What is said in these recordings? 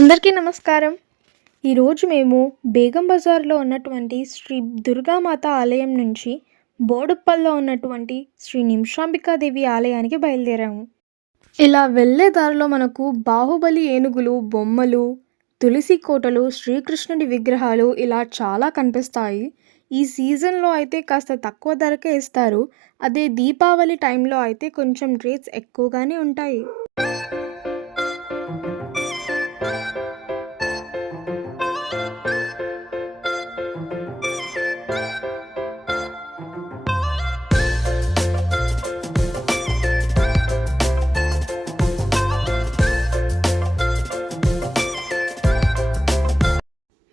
అందరికీ నమస్కారం. ఈరోజు మేము బేగం బజార్లో ఉన్నటువంటి శ్రీ దుర్గామాత ఆలయం నుంచి బోడుప్పల్లో ఉన్నటువంటి శ్రీ నిమిషాంబికాదేవి ఆలయానికి బయలుదేరాము. ఇలా వెళ్ళే దారిలో మనకు బాహుబలి ఏనుగులు బొమ్మలు తులసి కోటలు శ్రీకృష్ణుడి విగ్రహాలు ఇలా చాలా కనిపిస్తాయి. ఈ సీజన్లో అయితే కాస్త తక్కువ ధరకే ఇస్తారు. అదే దీపావళి టైంలో అయితే కొంచెం రేట్స్ ఎక్కువగానే ఉంటాయి.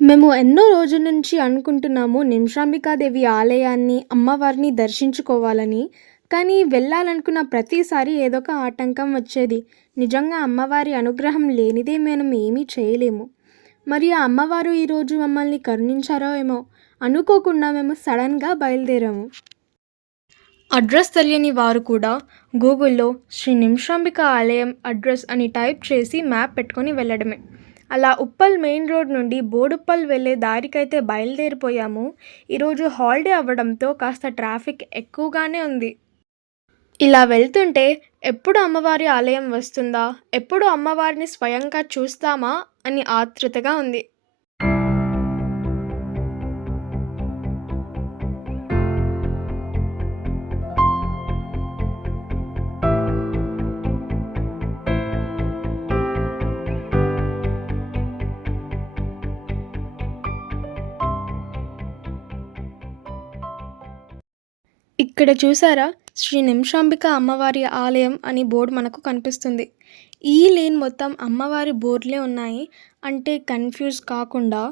మేము ఎన్నో రోజుల నుంచి అనుకుంటున్నాము నిమిషాంబికాదేవి ఆలయాన్ని అమ్మవారిని దర్శించుకోవాలని. కానీ వెళ్ళాలనుకున్న ప్రతిసారి ఏదో ఒక ఆటంకం వచ్చేది. నిజంగా అమ్మవారి అనుగ్రహం లేనిదే మనం ఏమీ చేయలేము. మరి ఆ అమ్మవారు ఈరోజు మమ్మల్ని కరుణించారో ఏమో అనుకోకుండా మేము సడన్గా బయలుదేరాము. అడ్రస్ తెలియని వారు కూడా గూగుల్లో శ్రీ నిమిషాంబిక ఆలయం అడ్రస్ అని టైప్ చేసి మ్యాప్ పెట్టుకొని వెళ్ళడమే. అలా ఉప్పల్ మెయిన్ రోడ్ నుండి బోడుప్పల్ వెళ్ళే దారికైతే బయలుదేరిపోయాము. ఈరోజు హాలిడే అవ్వడంతో కాస్త ట్రాఫిక్ ఎక్కువగానే ఉంది. ఇలా వెళ్తుంటే ఎప్పుడు అమ్మవారి ఆలయం వస్తుందా? ఎప్పుడు అమ్మవారిని స్వయంగా చూస్తామా? అని ఆతృతగా ఉంది. ఇక్కడ చూసారా? శ్రీ నిమిషాంబిక అమ్మవారి ఆలయం అని బోర్డు మనకు కనిపిస్తుంది. ఈ లేన్ మొత్తం అమ్మవారి బోర్డులే ఉన్నాయి. అంటే కన్ఫ్యూజ్ కాకుండా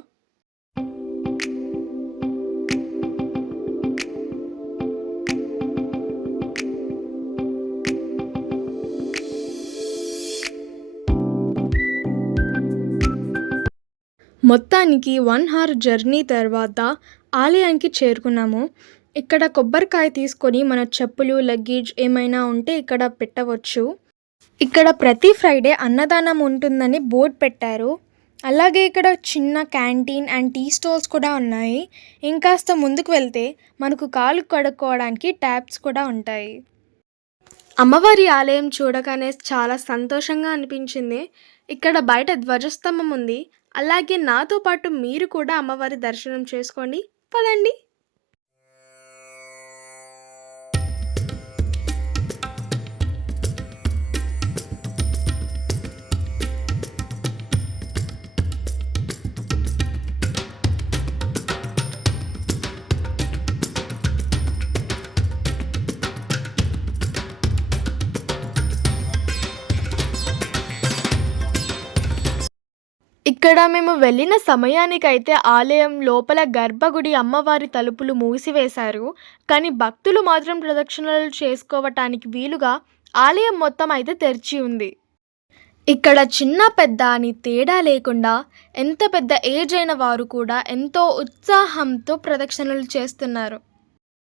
మొత్తానికి వన్ హార్ జర్నీ తర్వాత ఆలయానికి చేరుకున్నాము. ఇక్కడ కొబ్బరికాయ తీసుకొని మన చెప్పులు లగేజ్ ఏమైనా ఉంటే ఇక్కడ పెట్టవచ్చు. ఇక్కడ ప్రతి ఫ్రైడే అన్నదానం ఉంటుందని బోర్డ్ పెట్టారు. అలాగే ఇక్కడ చిన్న క్యాంటీన్ అండ్ టీ స్టాల్స్ కూడా ఉన్నాయి. ఇంకాస్త ముందుకు వెళ్తే మనకు కాలు కడుక్కోవడానికి ట్యాప్స్ కూడా ఉంటాయి. అమ్మవారి ఆలయం చూడగానే చాలా సంతోషంగా అనిపించింది. ఇక్కడ బయట ధ్వజస్తంభం ఉంది. అలాగే నాతో పాటు మీరు కూడా అమ్మవారి దర్శనం చేసుకోండి. పదండి. ఇక్కడ మేము వెళ్ళిన సమయానికైతే ఆలయం లోపల గర్భగుడి అమ్మవారి తలుపులు మూసివేశారు. కానీ భక్తులు మాత్రం ప్రదక్షిణలు చేసుకోవటానికి వీలుగా ఆలయం మొత్తం అయితే తెరిచి ఉంది. ఇక్కడ చిన్న పెద్ద అని తేడా లేకుండా ఎంత పెద్ద ఏజ్ అయిన వారు కూడా ఎంతో ఉత్సాహంతో ప్రదక్షిణలు చేస్తున్నారు.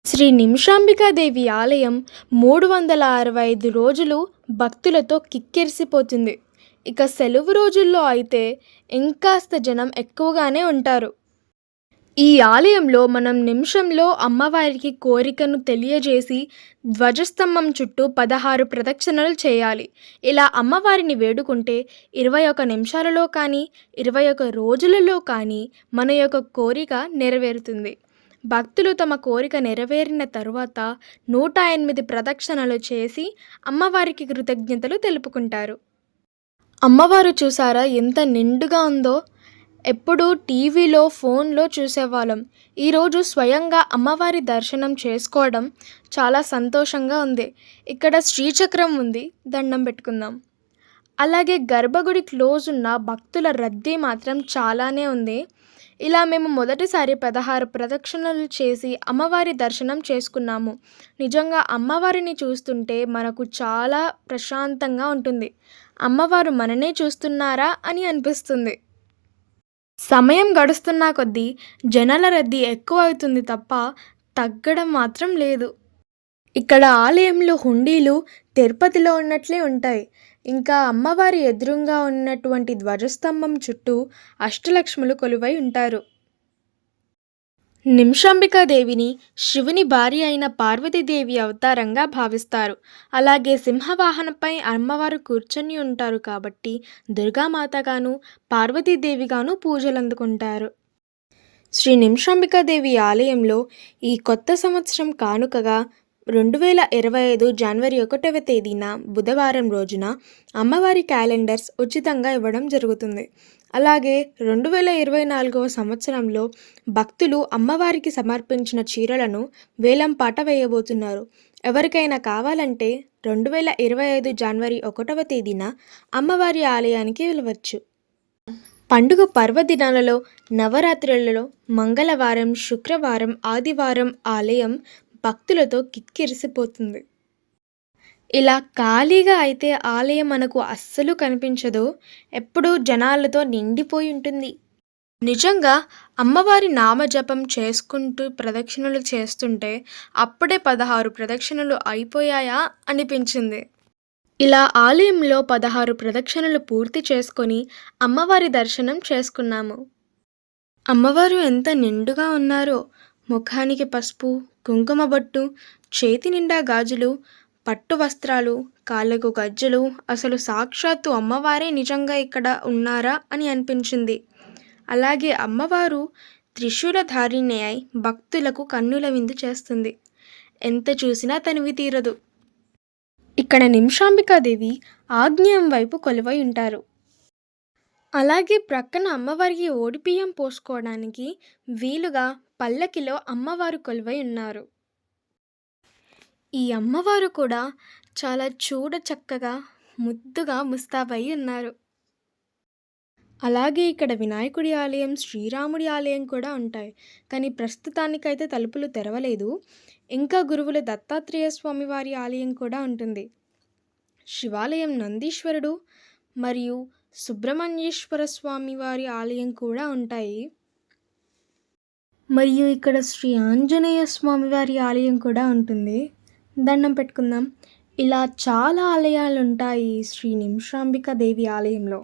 శ్రీ నిమిషాంబికాదేవి ఆలయం మూడు వందల అరవై ఐదు రోజులు భక్తులతో కిక్కిరిసిపోతుంది. ఇక సెలవు రోజుల్లో అయితే ఇంకాస్త జనం ఎక్కువగానే ఉంటారు. ఈ ఆలయంలో మనం నిమిషంలో అమ్మవారికి కోరికను తెలియజేసి ధ్వజస్తంభం చుట్టూ పదహారు ప్రదక్షిణలు చేయాలి. ఇలా అమ్మవారిని వేడుకుంటే ఇరవై ఒక నిమిషాలలో కానీ ఇరవై ఒక రోజులలో కానీ మన యొక్క కోరిక నెరవేరుతుంది. భక్తులు తమ కోరిక నెరవేరిన తరువాత నూట ఎనిమిది ప్రదక్షిణలు చేసి అమ్మవారికి కృతజ్ఞతలు తెలుపుకుంటారు. అమ్మవారు చూసారా? ఎంత నిండుగా ఉందో. ఎప్పుడు టీవీలో ఫోన్లో చూసేవాళ్ళం. ఈరోజు స్వయంగా అమ్మవారి దర్శనం చేసుకోవడం చాలా సంతోషంగా ఉంది. ఇక్కడ శ్రీచక్రం ఉంది. దండం పెట్టుకుందాం. అలాగే గర్భగుడి క్లోజ్ ఉన్న భక్తుల రద్దీ మాత్రం చాలానే ఉంది. ఇలా మేము మొదటిసారి పదహారు ప్రదక్షిణలు చేసి అమ్మవారి దర్శనం చేసుకున్నాము. నిజంగా అమ్మవారిని చూస్తుంటే మనకు చాలా ప్రశాంతంగా ఉంటుంది. అమ్మవారు మననే చూస్తున్నారా అని అనిపిస్తుంది. సమయం గడుస్తున్న కొద్దీ జనాల రద్దీ ఎక్కువ అవుతుంది తప్ప తగ్గడం మాత్రం లేదు. ఇక్కడ ఆలయంలో హుండీలు తిరుపతిలో ఉన్నట్లే ఉంటాయి. ఇంకా అమ్మవారి ఎదురుంగా ఉన్నటువంటి ధ్వజస్తంభం చుట్టూ అష్టలక్ష్ములు కొలువై ఉంటారు. నిమిషాంబికాదేవిని శివుని భార్య అయిన పార్వతీదేవి అవతారంగా భావిస్తారు. అలాగే సింహవాహనంపై అమ్మవారు కూర్చొని ఉంటారు కాబట్టి దుర్గామాతగాను పార్వతీదేవిగాను పూజలు అందుకుంటారు శ్రీ నిమిషాంబికాదేవి ఆలయంలో ఈ కొత్త సంవత్సరం కానుకగా రెండు వేల ఇరవై ఐదు జనవరి ఒకటవ తేదీన బుధవారం రోజున అమ్మవారి క్యాలెండర్స్ ఉచితంగా ఇవ్వడం జరుగుతుంది. అలాగే రెండు వేల ఇరవై నాలుగవ సంవత్సరంలో భక్తులు అమ్మవారికి సమర్పించిన చీరలను వేలం పాట వేయబోతున్నారు. ఎవరికైనా కావాలంటే రెండు వేల ఇరవై ఐదు జనవరి ఒకటవ తేదీన అమ్మవారి ఆలయానికి వెళ్ళవచ్చు. పండుగ పర్వదినాలలో నవరాత్రులలో మంగళవారం శుక్రవారం ఆదివారం ఆలయం భక్తులతో కిక్కిరిసిపోతుంది. ఇలా ఖాళీగా అయితే ఆలయం మనకు అస్సలు కనిపించదు. ఎప్పుడూ జనాలతో నిండిపోయి ఉంటుంది. నిజంగా అమ్మవారి నామజపం చేసుకుంటూ ప్రదక్షిణలు చేస్తుంటే అప్పుడే పదహారు ప్రదక్షిణలు అయిపోయాయా అనిపించింది. ఇలా ఆలయంలో పదహారు ప్రదక్షిణలు పూర్తి చేసుకొని అమ్మవారి దర్శనం చేసుకున్నాము. అమ్మవారు ఎంత నిండుగా ఉన్నారో. ముఖానికి పసుపు కుంకుమ బొట్టు చేతి నిండా గాజులు పట్టు వస్త్రాలు కాళ్ళకు గజ్జలు అసలు సాక్షాత్తు అమ్మవారే నిజంగా ఇక్కడ ఉన్నారా అని అనిపించింది. అలాగే అమ్మవారు త్రిశూలధారిణి అయి భక్తులకు కన్నుల విందు చేస్తుంది. ఎంత చూసినా తనివి తీరదు. ఇక్కడ నిమిషాంబికాదేవి ఆగ్నేయం వైపు కొలువై ఉంటారు. అలాగే ప్రక్కన అమ్మవారికి ఓడిపియ్యం పోసుకోవడానికి వీలుగా పల్లకిలో అమ్మవారు కొలువై ఉన్నారు. ఈ అమ్మవారు కూడా చాలా చూడ చక్కగా ముద్దుగా ముస్తాబై ఉన్నారు. అలాగే ఇక్కడ వినాయకుడి ఆలయం శ్రీరాముడి ఆలయం కూడా ఉంటాయి. కానీ ప్రస్తుతానికైతే తలుపులు తెరవలేదు. ఇంకా గురువుల దత్తాత్రేయ స్వామి వారి ఆలయం కూడా ఉంటుంది. శివాలయం నందీశ్వరుడు మరియు సుబ్రహ్మణ్యేశ్వర స్వామి వారి ఆలయం కూడా ఉంటాయి. మరియు ఇక్కడ శ్రీ ఆంజనేయ స్వామివారి ఆలయం కూడా ఉంటుంది. దండం పెట్టుకుందాం. ఇలా చాలా ఆలయాలు ఉంటాయి శ్రీ నిమిషాంబిక దేవి ఆలయంలో.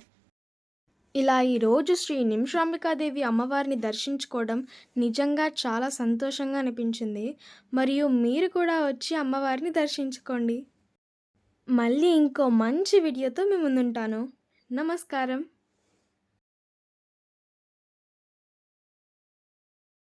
ఇలా ఈరోజు శ్రీ నిమిషాంబికాదేవి అమ్మవారిని దర్శించుకోవడం నిజంగా చాలా సంతోషంగా అనిపించింది. మరియు మీరు కూడా వచ్చి అమ్మవారిని దర్శించుకోండి. మళ్ళీ ఇంకో మంచి వీడియోతో మీ ముందుంటాను. నమస్కారం.